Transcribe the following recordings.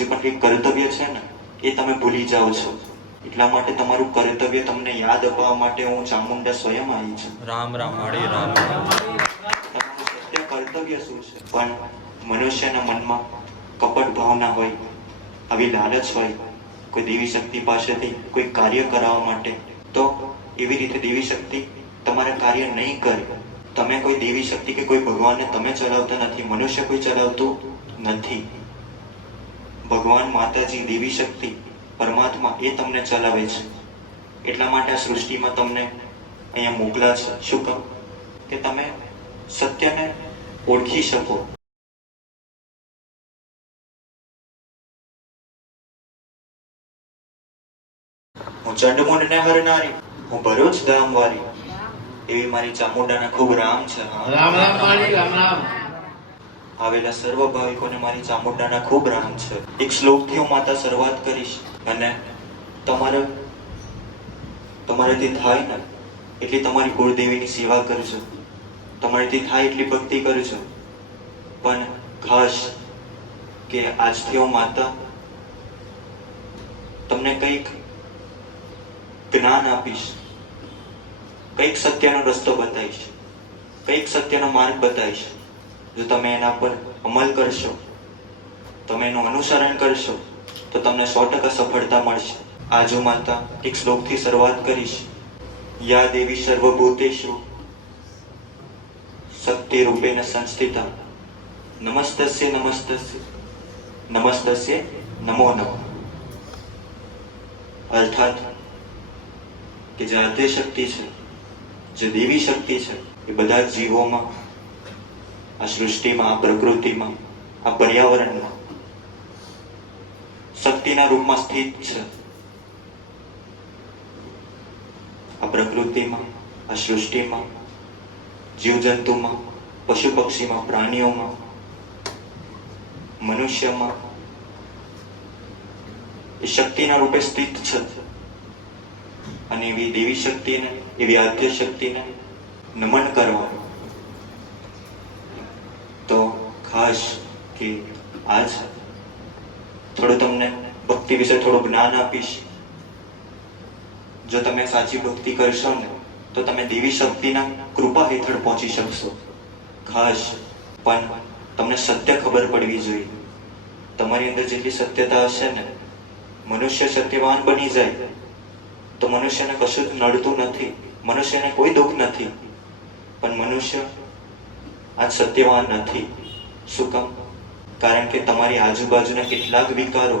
જે પણ કર્તવ્ય છે ને એ તમે ભૂલી જાઓ છો. એટલા માટે તમારું કર્તવ્ય તમને યાદ અપાવવા માટે હું ચામુંડા સ્વયં આવી છું. રામ રામ હરે રામ. તમારું સત્ય કર્તવ્ય શું છે? પણ મનુષ્યના મનમાં કપટ ભાવના હોય આવી લાલચ હોય કોઈ દેવી શક્તિ પાસેથી કોઈ કાર્ય કરાવવા માટે તો એવી રીતે દેવી શક્તિ તમારે કાર્ય નહીં કરે. તમે કોઈ દેવી શક્તિ કે કોઈ ભગવાનને તમે ચલાવતા નથી મનુષ્ય કોઈ ચલાવતું નથી. ભગવાન માતાજી દેવી શક્તિ પરમાત્મા એ તમને ચલાવે છે. એટલા માટે આ સૃષ્ટિમાં તમને અહીંયા મોકલા છે. શું કહું? કે તમે સત્યને ઓળખી શકો. હું ચંડમુંડ ને હરનારી, હું ભરૂચ ધામ વાળી એવી મારી ચામુંડાના ખૂબ રામ છે. રામ રામ રામ રામ. આવેલા સર્વ ભાવિકોને મારી ચામુંડાના ખૂબ રામ છે. એક શ્લોકથી હું માતા શરૂઆત કરીશ. અને તમારે તમારાથી થાય ને, એટલી તમારી કુળદેવીની સેવા કરજો તમારાથી થાય એટલી ભક્તિ કરજો પણ ખાસ કે આજથી હું માતા તમને કંઈક જ્ઞાન આપીશ. કંઈક સત્યનો રસ્તો બતાવીશ. કંઈક સત્યનો માર્ગ બતાવીશ. જો તમે એના પર અમલ કરશો, તમે એનું અનુસરણ કરશો, તો તમને સો ટકા સફળતા મળશે. આજુ માતા, એક શ્લોકથી શરૂઆત કરીશ. યા દેવી સર્વભૂતેશુ શક્તિ રૂપેણ સંસ્થિતા. નમસ્તસ્ય નમસ્તસ્ય. નમસ્તસ્ય, નમો નમઃ. અર્થાત કે જે આદ્ય શક્તિ છે, જે દેવી શક્તિ છે, એ બધા જીવોમાં આ સૃષ્ટિમાં, આ પ્રકૃતિમાં, આ પર્યાવરણમાં, શક્તિના રૂપમાં સ્થિત છે. આ પ્રકૃતિમાં, આ સૃષ્ટિમાં, જીવજંતુમાં પશુ પક્ષીમાં પ્રાણીઓમાં, મનુષ્યમાં, એ શક્તિના રૂપે સ્થિત છે. અને એવી દેવી શક્તિને, એવી આદ્ય શક્તિને નમન કરવાનું. કે આજ થોડું તમને ભક્તિ વિશે થોડું જ્ઞાન આપીશ. જો તમે સાચી ભક્તિ કરશો ને, તો તમે દેવી શક્તિના કૃપા હેઠળ પહોંચી શકશો. ખાસ, પણ તમને સત્ય ખબર પડવી જોઈએ. તમારી અંદર જેટલી સત્યતા હશે ને, મનુષ્ય સત્યવાન બની જાય, તો મનુષ્યને કશું જ નડતું નથી, મનુષ્યને કોઈ દુઃખ નથી. પણ મનુષ્ય આજ સત્યવાન નથી. શું કામ? કારણ કે તમારી આજુબાજુના કેટલાક વિકારો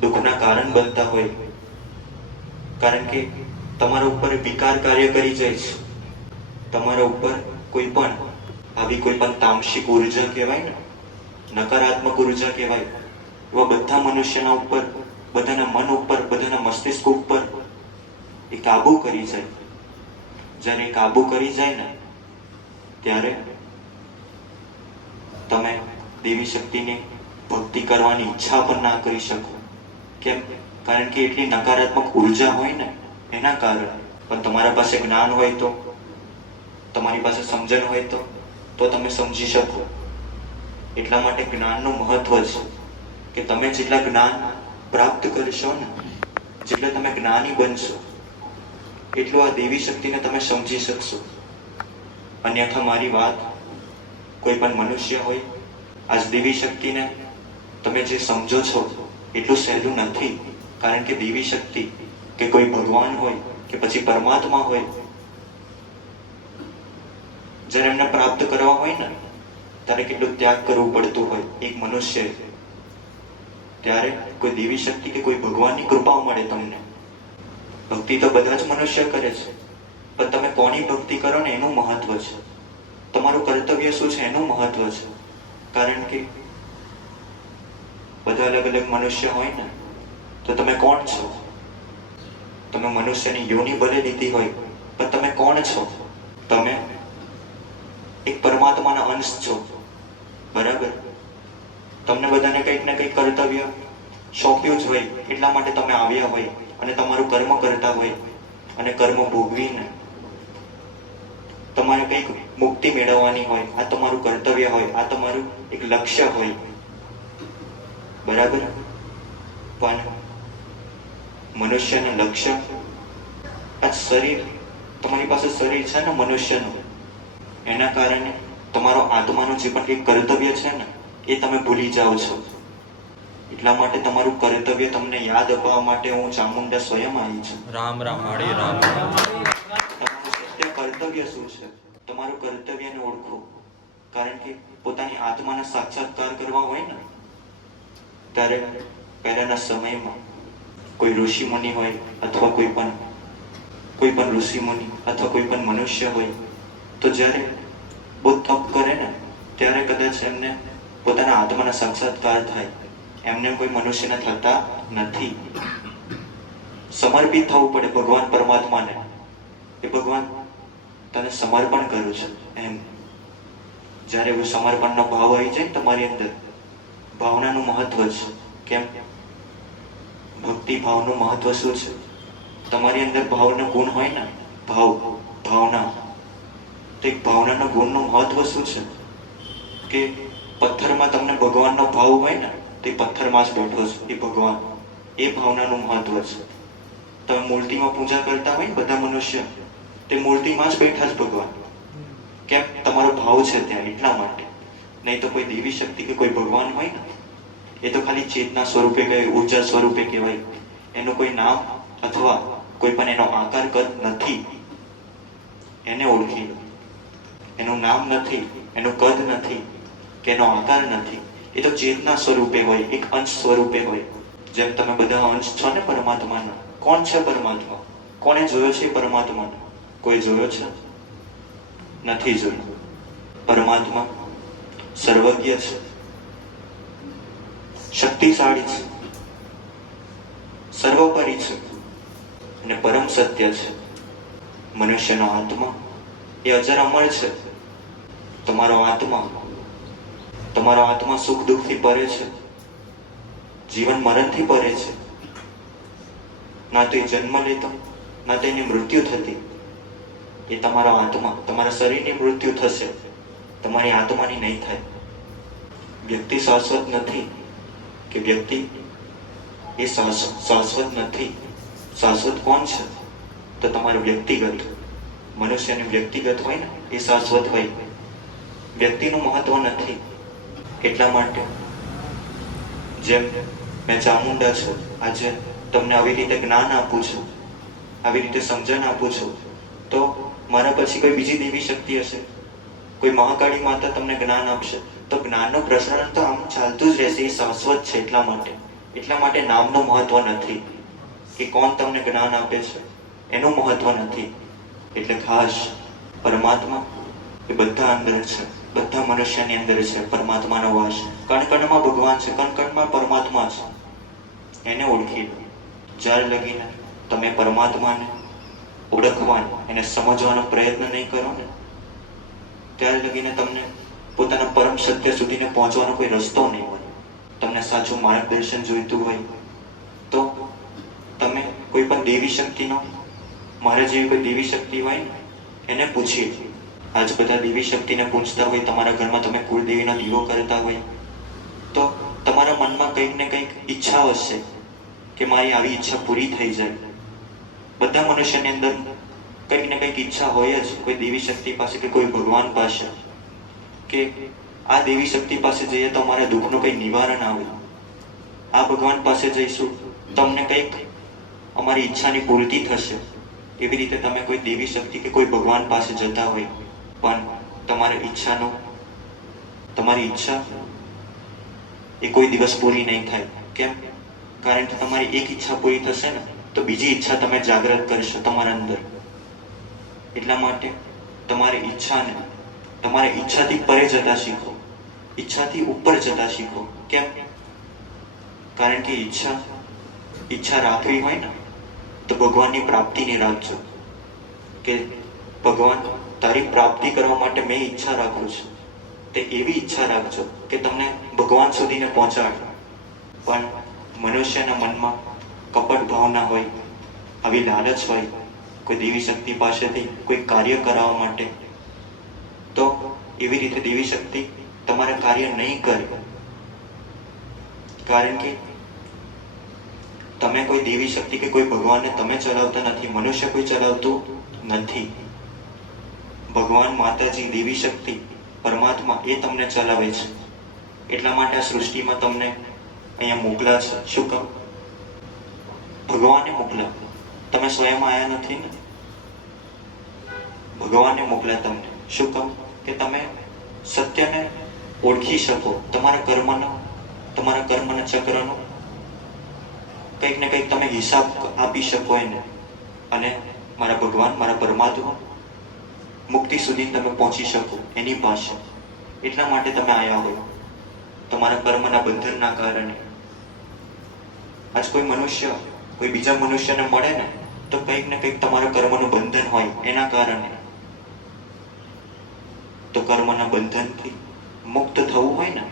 દુઃખના કારણ બનતા હોય. કારણ કે તમારા ઉપર વિકાર કાર્ય કરી જાય છે. તમારા ઉપર કોઈ પણ આવી કોઈ પણ તામસિક ઊર્જા કહેવાય ને, નકારાત્મક ઊર્જા કહેવાય, એવા બધા મનુષ્યના ઉપર, બધાના મન ઉપર, બધાના મસ્તિષ્ક ઉપર એ કાબુ કરી જાય. જ્યારે કાબુ કરી જાય ને, ત્યારે તમે દેવી શક્તિની ભક્તિ કરવાની ઈચ્છા પણ ના કરી શકો. કેમ? કારણ કે એટલી નકારાત્મક ઊર્જા હોય ને, એના કારણે. પણ તમારા પાસે જ્ઞાન હોય તો, તમારી પાસે સમજણ હોય તો તો તમે સમજી શકો. એટલા માટે જ્ઞાનનું મહત્વ છે કે તમે જેટલા જ્ઞાન પ્રાપ્ત કરશો ને, જેટલા તમે જ્ઞાની બનશો, એટલું આ દેવી શક્તિને તમે સમજી શકશો. અન્યથા મારી વાત કોઈ પણ મનુષ્ય હોય આજ દેવી શક્તિને તમે જે સમજો છો, એટલું સહેલું નથી. કારણ કે દેવી શક્તિ કે કોઈ ભગવાન હોય, કે પછી પરમાત્મા હોય, જ્યારે એમને પ્રાપ્ત કરવા હોય ને, ત્યારે કેટલું ત્યાગ કરવું પડતું હોય એક મનુષ્ય. ત્યારે કોઈ દેવી શક્તિ કે કોઈ ભગવાનની કૃપા મળે તમને. ભક્તિ તો બધા જ મનુષ્ય કરે છે. પણ તમે કોની ભક્તિ કરો ને એનું મહત્વ છે. તમારું કર્તવ્ય શું છે? એનું મહત્વ છે. કારણ કે બધા અલગ અલગ મનુષ્ય હોય ને, તો તમે કોણ છો? તમે મનુષ્યની યોની ભલે લીધી હોય, પણ તમે કોણ છો? તમે એક પરમાત્માના અંશ છો. બરાબર? તમને બધાને કંઈક ને કંઈક કર્તવ્ય સોંપ્યું જ હોય, એટલા માટે તમે આવ્યા હોય અને તમારું કર્મ કરતા હોય અને કર્મ ભોગવીને કંઈક મુક્તિ મેળવવાની હોય આ તમારું કર્તવ્ય હોય આ તમારું એક લક્ષ્ય હોય. બરાબર? પણ મનુષ્યનું લક્ષ્ય આ શરીર તમારી પાસે શરીર છે ને મનુષ્યનું? એના કારણે તમારો આત્માનું જે પણ કંઈ કર્તવ્ય છે ને એ તમે ભૂલી જાઓ છો. એટલા માટે તમારું કર્તવ્ય તમને યાદ અપાવવા માટે હું ચામુંડા સ્વયં આવી છું. રામ રામ હરે રામ. કર્તવ્ય શું છે? તમારું કર્તવ્યને ઓળખો કારણ કે પોતાની આત્માને સાક્ષાત્કાર કરવા હોય ને, ત્યારે પહેલાના સમયમાં કોઈ ઋષિ મુનિ હોય અથવા કોઈ પણ કોઈ પણ ઋષિ મુનિ અથવા કોઈ પણ મનુષ્ય હોય, તો જ્યારે બહુ તપ કરે ને, ત્યારે કદાચ એમને પોતાના આત્માના સાક્ષાત્કાર થાય. એમને કોઈ મનુષ્યને થતા નથી. સમર્પિત થવું પડે ભગવાન પરમાત્માને. એ ભગવાન તને સમર્પણ કરું છું. એમ. જ્યારે એવું સમર્પણનો ભાવ આવી જાય તમારી અંદર, ભાવનાનું મહત્વ છે. કેમ? ભક્તિ ભાવનું મહત્વ શું છે? તમારી અંદર ભાવનો ગુણ હોય ને? ભાવ, ભાવના. તો એક ભાવનાના ગુણનું મહત્વ શું છે? કે પથ્થરમાં તમને ભગવાનનો ભાવ હોય ને, તે પથ્થરમાં જ બેઠો છે, એ ભગવાન. એ ભાવનાનું મહત્વ છે. તમે મૂર્તિમાં પૂજા કરતા હોય બધા મનુષ્ય તે મૂર્તિમાં જ બેઠા જ ભગવાન. કેમ? તમારો ભાવ છે ત્યાં એટલા માટે. નહીં તો કોઈ દેવી શક્તિ કે કોઈ ભગવાન હોય ને? એ તો ખાલી ચેતના સ્વરૂપે કહેવાય ઊર્જા સ્વરૂપે કહેવાય. એનું કોઈ નામ અથવા કોઈ પણ એનો આકાર કદ નથી. એને ઓળખી. એનું નામ નથી, એનું કદ નથી, કે એનો આકાર નથી. એ તો ચેતના સ્વરૂપે હોય, એક અંશ સ્વરૂપે હોય. જેમ તમે બધા અંશ છો ને પરમાત્માના. કોણ છે પરમાત્મા? કોણે જોયો છે પરમાત્માને? કોઈ જોયો છે? નથી જોયો. પરમાત્મા સર્વજ્ઞ છે. શક્તિશાળી છે. સર્વોપરી છે. અને પરમ સત્ય છે. મનુષ્યનો આત્મા એ અજર અમર છે. તમારો આત્મા તમારો આત્મા સુખ દુઃખથી પરે છે. જીવન મરણથી પરે છે. ના તો એ જન્મ લેતો, ના તો એની મૃત્યુ થતી. એ તમારા આત્મા તમારા શરીરની મૃત્યુ થશે. તમારી આત્માની નહીં થાય. વ્યક્તિ શાશ્વત નથી કે વ્યક્તિ એ શાશ્વત નથી. શાશ્વત કોણ છે? તો તમારું વ્યક્તિગત. મનુષ્યને વ્યક્તિગત હોય ને, એ શાશ્વત હોય. વ્યક્તિનું મહત્વ નથી. એટલા માટે જેમ મેં ચામુંડા છું, આજે તમને આવી રીતે જ્ઞાન આપું છું, આવી રીતે સમજણ આપું છું તો મારા પછી કોઈ બીજી દેવી શક્તિ હશે? કોઈ મહાકાળી માતા તમને જ્ઞાન આપશે? તો જ્ઞાનનું પ્રસારણ તો આમ ચાલતું જ રહેશે, એ શાશ્વત છે એટલા માટે. એટલા માટે નામનું મહત્વ નથી કે કોણ તમને જ્ઞાન આપે છે. એનું મહત્વ નથી. એટલે ખાસ પરમાત્મા એ બધા અંદર છે. બધા મનુષ્યની અંદર છે, પરમાત્માનો વાસ. કણકણમાં ભગવાન છે, કણકણમાં પરમાત્મા છે. એને ઓળખી જ્યારે લગીને તમે પરમાત્માને ઓળખવાનો એને સમજવાનો પ્રયત્ન નહીં કરો ને. ત્યારે લગીને તમને પોતાના પરમ સત્ય સુધીને પહોંચવાનો કોઈ રસ્તો નહીં હોય. તમને સાચું માર્ગદર્શન જોઈતું હોય, તો તમે કોઈ પણ દેવી શક્તિનો, મારા જેવી કોઈ દેવી શક્તિ હોય ને, એને પૂછીએ. આજ બધા દેવી શક્તિને પૂછતા હોય, તમારા ઘરમાં તમે કુળદેવીનો દીવો કરતા હોય, તો તમારા મનમાં કંઈક ને કંઈક ઈચ્છા હશે કે મારી આવી ઈચ્છા પૂરી થઈ જાય. બધા મનુષ્યની અંદર કંઈક ને કંઈક ઈચ્છા હોય જ. કોઈ દેવી શક્તિ પાસે કે કોઈ ભગવાન પાસે કે આ દેવી શક્તિ પાસે જઈએ તો અમારા દુઃખનું કંઈ નિવારણ આવે. આ ભગવાન પાસે જઈશું, તમને કંઈક અમારી ઈચ્છાની પૂર્તિ થશે. એવી રીતે તમે કોઈ દેવી શક્તિ કે કોઈ ભગવાન પાસે જતા હોય, પણ તમારી ઈચ્છાનો, તમારી ઈચ્છા એ કોઈ દિવસ પૂરી નહીં થાય. કેમ? કારણ કે તમારી એક ઈચ્છા પૂરી થશે ને તો બીજી ઈચ્છા તમે જાગૃત કરશો તમારા અંદર. એટલા માટે તમારી ઈચ્છાને, તમારે ઈચ્છાથી પરે જતા શીખો. ઈચ્છાથી ઉપર જતા શીખો. કેમ? કારણ કે ઈચ્છા ઈચ્છા રાખવી હોય ને, તો ભગવાનની પ્રાપ્તિની રાખજો. કે ભગવાન તારી પ્રાપ્તિ કરવા માટે મેં ઈચ્છા રાખું છું. તે એવી ઈચ્છા રાખજો કે તમને ભગવાન સુધીને પહોંચાડે. પણ મનુષ્યના મનમાં કપટ ભાવના હોય, આવી લાલચ હોય, કોઈ દેવી શક્તિ પાસેથી કોઈ કાર્ય કરાવવા માટે, તો એવી રીતે દેવી શક્તિ તમારે કાર્ય નહીં કરે. કારણ કે તમે કોઈ દેવી શક્તિ કે કોઈ ભગવાનને તમે ચલાવતા નથી, મનુષ્ય કોઈ ચલાવતું નથી. ભગવાન માતાજી દેવી શક્તિ પરમાત્મા એ તમને ચલાવે છે. એટલા માટે આ સૃષ્ટિમાં તમને અહીંયા મોકલા છે. શું કહું? ભગવાને મોકલ્યા. તમે સ્વયં આયા નથી ને? ભગવાને મોકલ્યા તમને. શું કહું? કે તમે સત્યને ઓળખી શકો. તમારા કર્મનો, તમારા કર્મના ચક્રનો. કંઈક ને કંઈક તમે હિસાબ આપી શકો એને. અને મારા ભગવાન, મારા પરમાત્મા મુક્તિ સુધી તમે પહોંચી શકો એની પાસે. એટલા માટે તમે આવ્યા હોય. તમારા કર્મના બંધનના કારણે. આજ કોઈ મનુષ્ય કોઈ બીજા મનુષ્યને મળે ને, તો કંઈક ને કંઈક તમારા કર્મનું બંધન હોય, એના કારણે. તો કર્મના બંધનથી મુક્ત થવું હોય ને,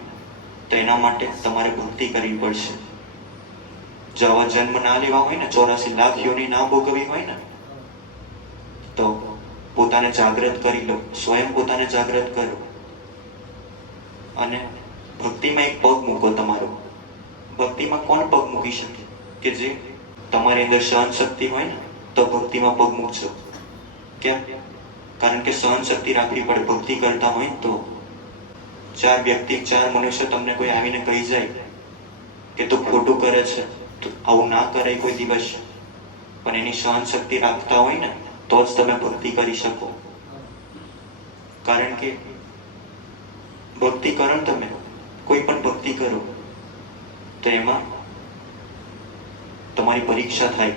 તો એના માટે તમારે ભક્તિ કરવી પડશે. જો જન્મ ના લેવા હોય ને, ચોરાસી લાખ યોની ના ભોગવવી હોય ને, તો પોતાને જાગૃત કરી લો, સ્વયં પોતાને જાગૃત કરો. અને ભક્તિમાં એક પગ મૂકો તમારો. ભક્તિમાં કોણ પગ મૂકી શકે? કે જે તમારી અંદર સહન શક્તિ હોય ને, તો ભક્તિમાં પગ મૂકશો. કેમ? કારણ કે સહન શક્તિ રાખવી પડે. ભક્તિ કરતા હોય તો. ચાર વ્યક્તિ, ચાર મનુષ્ય તમને કોઈ આવીને કહી જાય કે તું ખોટું કરે છે. તો આવું ના કરે કોઈ દિવસ. પણ એની સહન શક્તિ રાખતા હોય ને, તો જ તમે ભક્તિ કરી શકો. કારણ કે ભક્તિ કરો તમે, કોઈ પણ ભક્તિ કરો, તો એમાં તમારી પરીક્ષા થાય.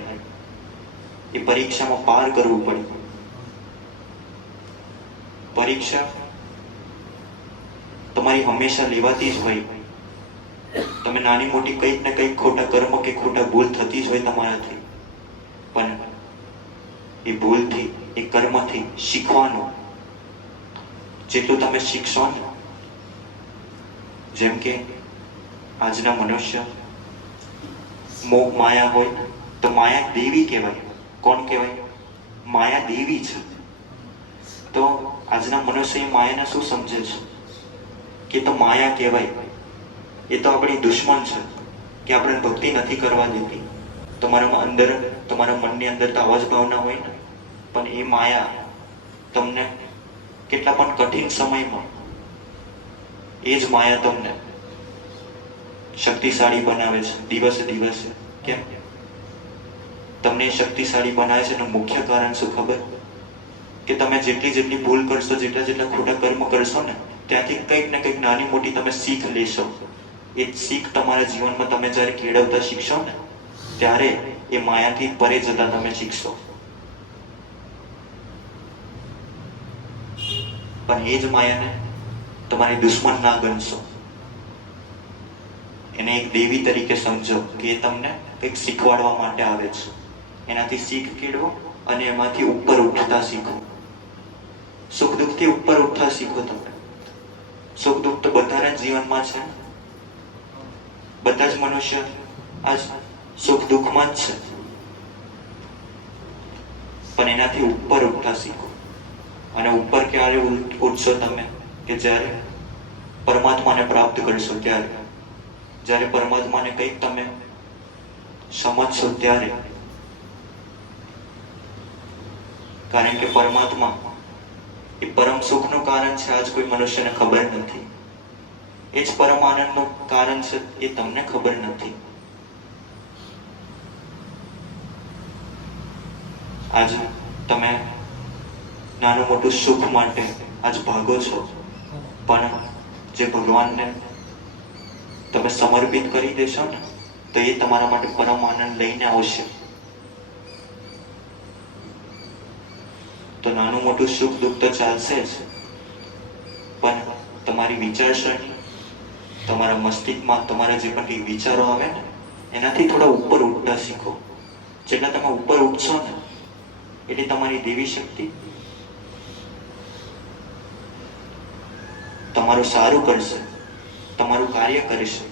એ પરીક્ષામાં પાર કરવું પડે. પરીક્ષા તમારી હંમેશા લેવાતી જ હોય. તમે નાની મોટી કંઈક ને કંઈક ખોટા કર્મ કે ખોટા ભૂલ થતી જ હોય તમારાથી. પણ એ ભૂલથી, એ કર્મથી શીખવાનું. જેટલું તમે શીખશો ને, જેમ કે આજના મનુષ્ય મોહ માયા હોય, તો માયા દેવી કહેવાય. કોણ કહેવાય? માયા દેવી છે. તો આજના મનુષ્ય માયાને શું સમજે છે? કે તો માયા કહેવાય. એ તો આપણી દુશ્મન છે, કે આપણે ભક્તિ નથી કરવા દેતી. તમારા અંદર, તમારા મનની અંદર તો આવા જ ભાવના હોય ને. પણ એ માયા તમને કેટલા પણ કઠિન સમયમાં એ જ માયા તમને શક્તિશાળી બનાવે છે, દિવસે દિવસે. કેમ? તમને શક્તિશાળી બનાવે છે એનું મુખ્ય કારણ શું ખબર? કે તમે જેટલી જેટલી ભૂલ કરશો, જેટલા જેટલા ખોટા કર્મ કરશો ને, ત્યાંથી કંઈક ને કંઈક નાની મોટી તમે શીખ લેશો. એ શીખ તમારા જીવનમાં તમે જ્યારે કેળવતા શીખશો ને, ત્યારે એ માયાથી પરે જતા તમે શીખશો. પણ એ જ માયાને તમારી દુશ્મન ના ગણશો. એને એક દેવી તરીકે સમજો કે તમને કંઈક શીખવાડવા માટે આવે છે. એનાથી શીખ કેળવો અને એમાંથી ઉપર ઉઠતા શીખો. સુખ દુઃખથી ઉપર ઉઠતા શીખો તમે. સુખ દુઃખ તો બધાના જીવનમાં છે. બધા જ મનુષ્ય આજ સુખ દુઃખમાં જ છે. પણ એનાથી ઉપર ઉઠતા શીખો. અને ઉપર ક્યારે ઉઠશો તમે? કે જ્યારે પરમાત્માને પ્રાપ્ત કરશો ત્યારે? જ્યારે પરમાત્માને કંઈક તમે સમજશો ત્યારે. કારણ કે પરમાત્મા એ પરમ સુખનું કારણ છે, આજ કોઈ મનુષ્યને ખબર નથી. એ જ પરમ આનંદનું કારણ છે, એ તમને ખબર નથી. આજ તમે નાનું મોટું સુખ માટે આજ ભાગો છો. પણ જે ભગવાનને તમે સમર્પિત કરી દેશો ને તો એ તમારા માટે પરમ આનંદ લઈને આવશે. તો નાનું મોટું સુખ દુઃખ તો ચાલશે જ. પણ તમારી વિચારસરણી, તમારા મસ્તિષ્કમાં તમારા જે પણ વિચારો આવે ને, એનાથી થોડા ઉપર ઉઠતા શીખો. જેટલા તમે ઉપર ઉઠશો ને, એટલે તમારી દેવી શક્તિ તમારું સારું કરશે, તમારું કાર્ય કરશે.